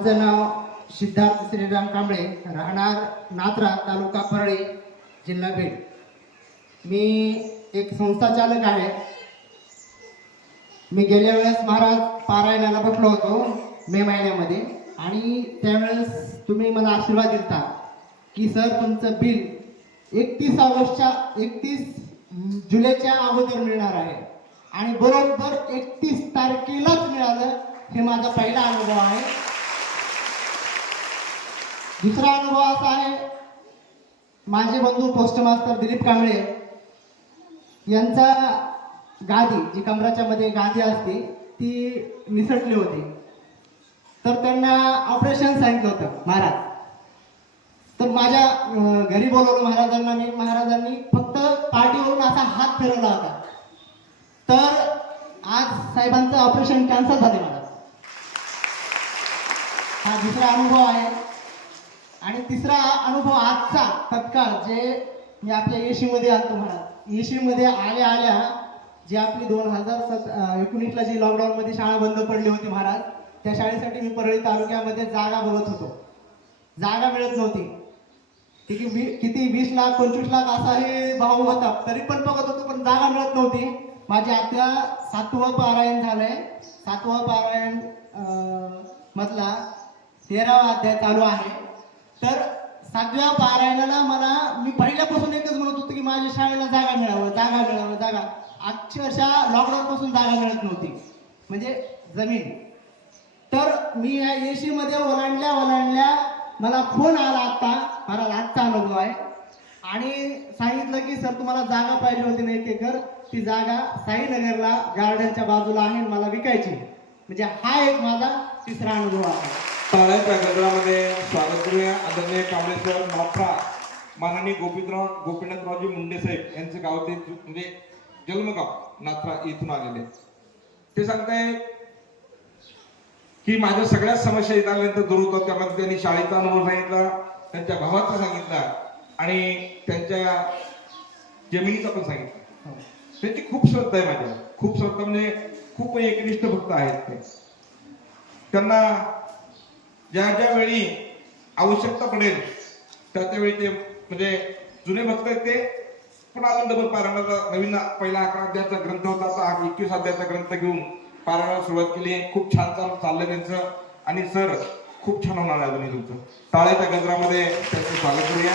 माझं नाव सिद्धार्थ श्रीराम कांबळे, राहणार नात्रा, तालुका परळी, जिल्हा बीड. मी एक संस्था चालक आहे. मी गेल्या वेळेस महाराज पारायणाला बसलो होतो मे महिन्यामध्ये, आणि त्यावेळेस तुम्ही मला आशीर्वाद दिला की सर तुमचं बिल 31 जुलैच्या अगोदर मिळणार आहे, आणि बरोबर 31 तारखेलाच मिळालं. हे माझा पहिला अनुभव आहे. दुसरा अनुभव असा आहे, माझे बंधू पोस्ट मास्टर दिलीप कांबळे यांचा गादी, जी कमराच्या मध्ये गादी असते ती निसटली होती. तर त्यांना ऑपरेशन सांगितलं होतं महाराज. तर माझ्या घरी बोलवलं महाराजांना. मी महाराजांनी फक्त पाठीवरून असा हात फिरवला होता. तर आज साहेबांचं ऑपरेशन कॅन्सल झाले महाराज. हा दुसरा अनुभव आहे. आणि तिसरा अनुभव आजचा तत्काळ, जे मी आपल्या येशीमध्ये आलतो महाराज. येशीमध्ये आल्या जी आपली 2019ला जी लॉकडाऊनमध्ये शाळा बंद पडली होती महाराज, त्या शाळेसाठी मी परळी तालुक्यामध्ये जागा बघत होतो. जागा मिळत नव्हती. किती 20 लाख 25 लाख असा हे भाव होता, तरी पण बघत होतो, पण जागा मिळत नव्हती. माझी आता 7वं पारायण झालंय. 7वं पारायण मधला 13वा अध्याय चालू आहे. तर 7व्या पारायणाला मी पहिल्यापासून एकच म्हणत होतो की माझ्या शाळेला जागा मिळावं. अक्षरशः लॉकडाऊन पासून जागा मिळत नव्हती, म्हणजे जमीन. तर मी या येशीमध्ये ओलांडल्या मला फोन आला आता. मला आजचा अनुभव आहे. आणि सांगितलं की सर तुम्हाला जागा पाहिजे होती ना, एक एकर. ती जागा साईनगरला गार्डनच्या बाजूला आहे, मला विकायची. म्हणजे हा एक माझा तिसरा अनुभव आहे. टाळ्याच्या गजरामध्ये स्वागत करूया आदरणीय कांबळे सर, नात्रा, माननीय गोपीनाथरावजी मुंडे साहेब यांचे गाव, ते म्हणजे जन्मगाव नात्रा इथून आलेले. ते सांगताय की माझ्या सगळ्या समस्या इथं आल्यानंतर दूर होतात. त्यामध्ये त्यांनी शाळेचा अनुभव सांगितला, त्यांच्या भावाचा सांगितला, आणि त्यांच्या जमिनीचा पण सांगितला. त्यांची खूप श्रद्धा आहे माझ्या, खूप श्रद्धा, म्हणजे खूप एकनिष्ठ भक्त आहेत ते. त्यांना ज्या ज्या वेळी आवश्यकता पडेल त्यावेळी ते, म्हणजे जुने भक्त आहेत ते, पण अजून डबल पारायणाचा नवीन पहिला 11 अध्यायाचा ग्रंथ होता, आता 21 अध्यायाचा ग्रंथ घेऊन पारायणाला सुरुवात केली. खूप छान चाललंय त्यांचं. आणि सर खूप छान होणार आहे अजूनही तुमचं. टाळ्याच्या गजरामध्ये त्यांचं स्वागत करूया.